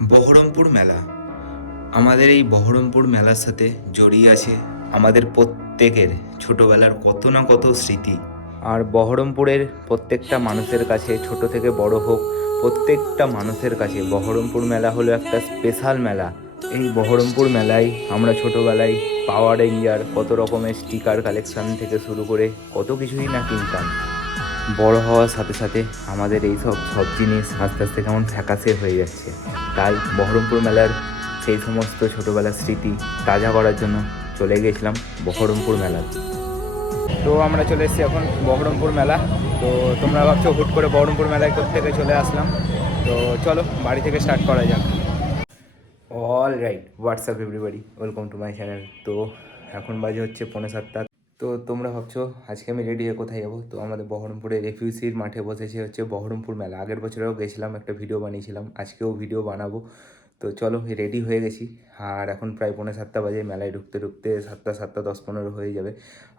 বহরমপুর মেলা। আমাদের এই বহরমপুর মেলার সাথে জড়িয়ে আছে আমাদের প্রত্যেকের ছোটবেলার কত না কত স্মৃতি। আর বহরমপুরের প্রত্যেকটা মানুষের কাছে, ছোট থেকে বড় হোক, প্রত্যেকটা মানুষের কাছে বহরমপুর মেলা হলো একটা স্পেশাল মেলা। এই বহরমপুর মেলায় আমরা ছোটবেলায় পাওয়ার রেঞ্জার, কত রকমের স্টিকার কালেকশন থেকে শুরু করে কত কিছুই না কিনতাম। বড় হওয়ার সাথে সাথে আমাদের এই সব জিনিস আস্তে আস্তে কেমন ফ্যাকাশে হয়ে যাচ্ছে। তাই বহরমপুর মেলার সেই সমস্ত ছোটোবেলার স্মৃতি তাজা করার জন্য চলে গিয়েছিলাম বহরমপুর মেলা। তো আমরা চলে এসেছি এখন বহরমপুর মেলা। তো তোমরা ভাবছো হুট করে বহরমপুর মেলায় থেকে চলে আসলাম। তো চলো বাড়ি থেকে স্টার্ট করা যাক। All right, WhatsApp everybody, welcome to my channel. তো এখন বাজে হচ্ছে 6:45। তো তোমরা ভাবছো আজকে আমি রেডি হয়ে কোথায় যাবো। তো আমাদের বহরমপুরে রেফিউজির মাঠে বসেছে হচ্ছে বহরমপুর মেলা। আগের বছরেও গেছিলাম, একটা ভিডিও বানিয়েছিলাম, আজকেও ভিডিও বানাবো। তো চলো রেডি হয়ে গেছি। আর এখন প্রায় 6:45 বাজে। মেলায় ঢুকতে ঢুকতে 7:10-15 হয়ে যাবে।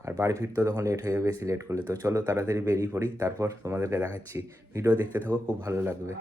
আর বাড়ি ফিরতে তখন লেট হয়ে যাবে, বেশি লেট করলে। তো চলো তাড়াতাড়ি বেরিয়ে পড়ি, তারপর তোমাদেরকে দেখাচ্ছি। ভিডিও দেখতে থাকো, খুব ভালো লাগবে।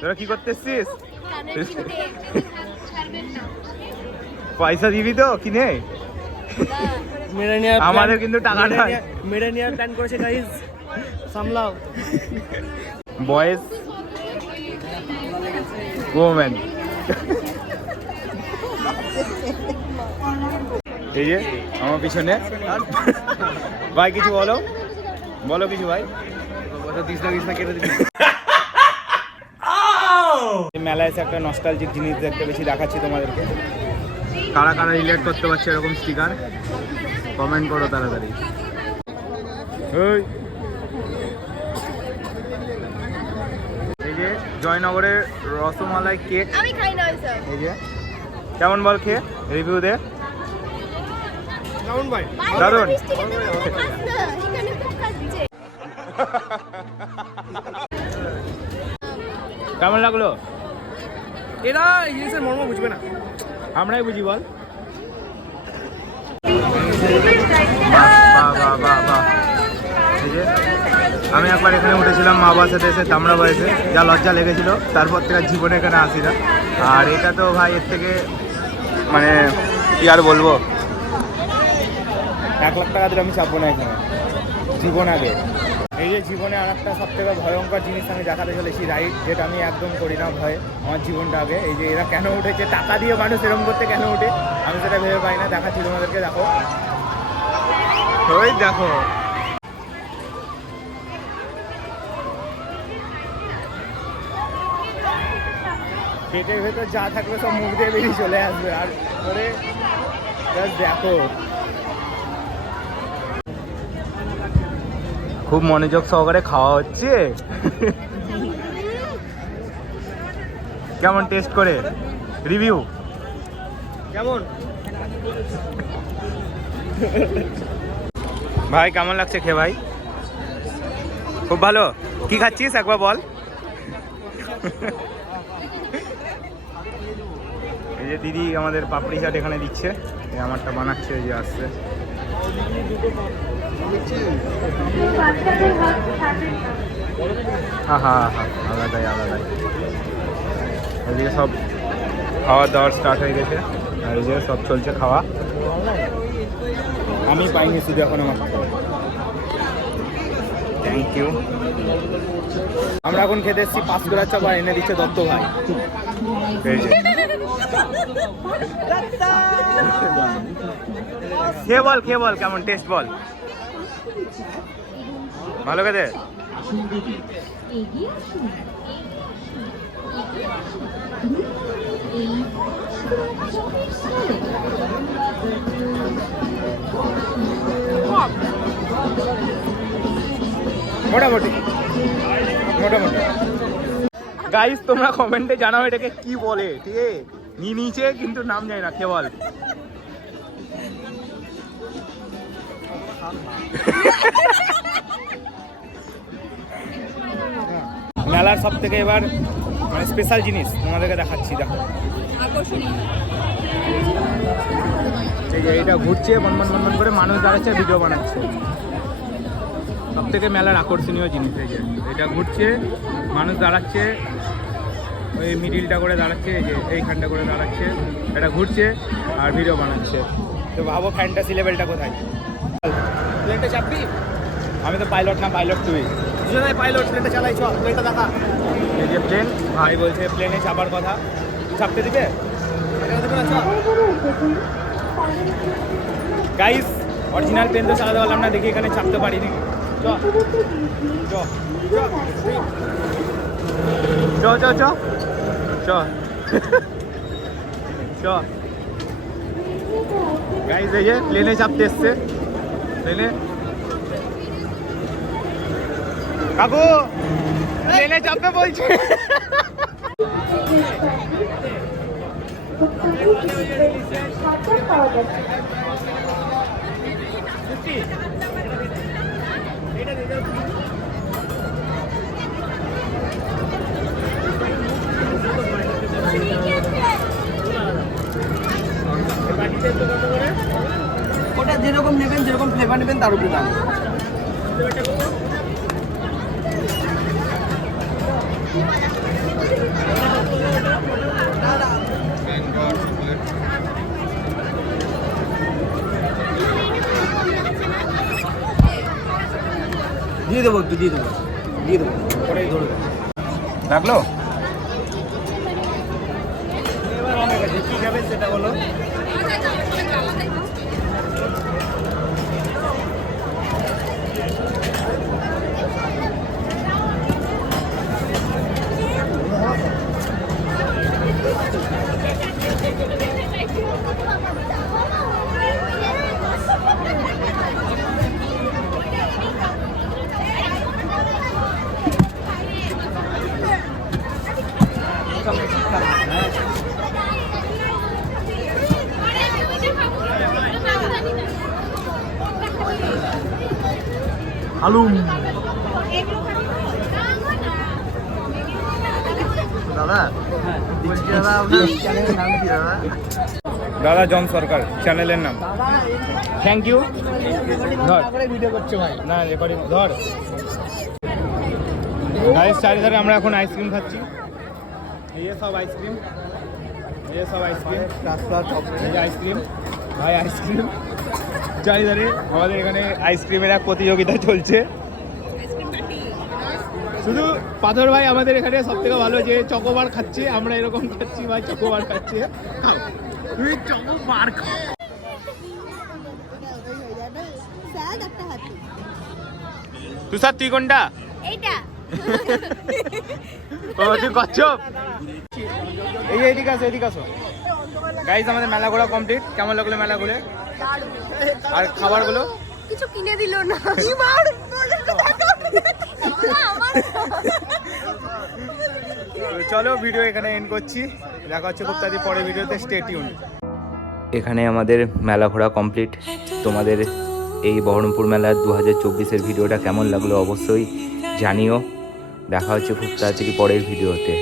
তোরা কি করতেছিস? পয়সা দিবি তো কিনে? আমাদের কিন্তু টাকা নাই। মেরে নেওয়ার প্ল্যান করেছে গাইস, সামলাও। বয়েজ ওমেন, এই যে আমার পিছনে ভাই, কিছু বলো, বলো কিছু ভাই। মেলায় এসে একটা নস্টালজিক জিনিস দেখতে বেশি দেখাচ্ছি তোমাদেরকে। কারা কারা রিলেট করতে পারছে এরকম স্টিকার, কমেন্ট করো তাড়াতাড়ি। এই যে জয়নগরের রসমালাই কেক, এই যে কেমন বল খেয়ে, রিভিউ দে। কেমন ভাই? দারুন। কেমন লাগলো? এরা এই জিনিসের মর্ম বুঝবে না, আমরাই বুঝি বল। আমি একবার এখানে উঠেছিলাম মা বাবার সাথে এসে, তামরা বয়সে, যা লজ্জা লেগেছিল। তারপর থেকে জীবনে এখানে আসি না। আর এটা তো ভাই এর থেকে মানে কি আর বলবো, 1 লাখ টাকা দিলে আমি চাপবো না এখানে জীবন আগে। এই যে জীবনে আর একটা সব থেকে ভয়ঙ্কর জিনিস আমি দেখাতে চলেছি, রাইড, যেটা আমি একদম করি না, ভয় আমার জীবনটা আগে। এই যে এরা কেন উঠেছে, টাকা দিয়ে মানুষ এরকম করতে কেন উঠে, আমি সেটা ভেবে পাই না। দেখাচ্ছি তোমাদেরকে, দেখো, ওই দেখো। পেটের ভেতর যা থাকবে সব মুখ দিয়ে বেরিয়ে চলে আসবে। আর করে দেখো, খুব মনোযোগ সহকারে খাওয়া হচ্ছে। কেমন টেস্ট করে রিভিউ কেমন ভাই? কেমন লাগছে খেয়ে ভাই? খুব ভালো। কি খাচ্ছিস একবার বল। এই যে দিদি আমাদের পাপড়ি চাট এখানে দিচ্ছে, এই আমারটা বানাচ্ছে, এই যে আসছে। হ্যাঁ হ্যাঁ হ্যাঁ, আলাদাই আলাদাই। এদিকে সব খাওয়া দাওয়ার স্টার্ট হয়ে গেছে, আর এই যে সব চলছে খাওয়া। আমি পাইনি শুধু এখন আমার। Thank you. আমরা এখন খেতে এসেছি পাঁচগোড়া চপ, আর এনে দিচ্ছে দত্ত ভাই। খেয়ে বল, খেয়ে বল কেমন টেস্ট বল। ভালো খেতে? এই মোটামুটি মোটামুটি। গাইস তোমরা কমেন্টে জানাও এটাকে কি বলে, ঠিক আছে? নিচে কিন্তু নাম জানি না, কেবল মেলার সব থেকে এবার মানে স্পেশাল জিনিস তোমাদেরকে দেখাচ্ছি। দেখো এই যে এটা ঘুরছে বনবন বনবন করে, মানুষ দাঁড়াচ্ছে ভিডিও বানাচ্ছে। সব থেকে মেলার আকর্ষণীয় জিনিস এই যে এটা ঘুরছে, মানুষ দাঁড়াচ্ছে, ওই মিডিলটা করে দাঁড়াচ্ছে, এই যে এইখানটা করে দাঁড়াচ্ছে, এটা ঘুরছে আর ভিডিও বানাচ্ছে। তো ভাবো ফ্যান্টাসি লেভেলটা কোথায়। প্লেনটা চাপবি? আমি তো পাইলট না, পাইলট তুই। দুজনে পাইলট, প্লেনটা চালাই, চল প্লেনটা দেখা। এই যে প্লেন, ভাই বলছে প্লেনে চাপার কথা, চাপতে দিবে? গাইস অরিজিনাল প্লেন তো চালাতে পারলাম না, দেখি এখানে চাপতে পারিনি। চ চ চ চ চ চ চ গাইস এই যে প্লেনে চাপতে এসছে, প্লেনে। কাকু প্লেনে চাপতে বলছে। ওটা যেরকম নেবেন, যেরকম ফ্লেভার নেবেন তার উপরে দাম। দিয়ে দেবো, একটু দিয়ে দেবো, দিয়ে দেবো, ওটাই ধরবে। লাগলো? এবার অনেক আছে, কী খাবে সেটা বলো। আলুম দাদা, বলছি দাদা আপনার চ্যানেলের নাম কি দাদা? দাদা জন সরকার চ্যানেলের নাম। Thank you. ধর ভিডিও করছে ভাই। না রেকর্ডিং ধর। গাইস চারিধারে আমরা এখন আইসক্রিম খাচ্ছি। এই যে সব আইসক্রিম, এই যে সব আইসক্রিম, এই যে আইসক্রিম, ভাই আইসক্রিম চারিধারে। আমাদের এখানে আইসক্রিমের এক প্রতিযোগিতা চলছে। শুধু পাথর ভাই আমাদের এখানে সব থেকে ভালো, যে চকোবার খাচ্ছে, আমরা এরকম খাচ্ছি, ভাই চকোবার খাচ্ছে। খাও তুই চকোবার খাও। তুষার তুই কোনটা? এইটা ও তুই কচ্ছপ। এই যে এদিকে আসো, এদিকে আসো। গাইস আমাদের মেলা ঘোরা কমপ্লিট। কেমন লাগলো মেলা ঘুরে? আর খাবারগুলো কিছু কিনে দিল না। চলো ভিডিও এখানে এন্ড করছি, দেখা হচ্ছে খুব তাড়াতাড়ি পরের ভিডিওতে। Stay tune. এখানে আমাদের মেলা ঘোরা কমপ্লিট। তোমাদের এই বহরমপুর মেলার 2024-এর ভিডিওটা কেমন লাগলো অবশ্যই জানিও। দেখা হচ্ছে খুব তাড়াতাড়ি পরের ভিডিওতে।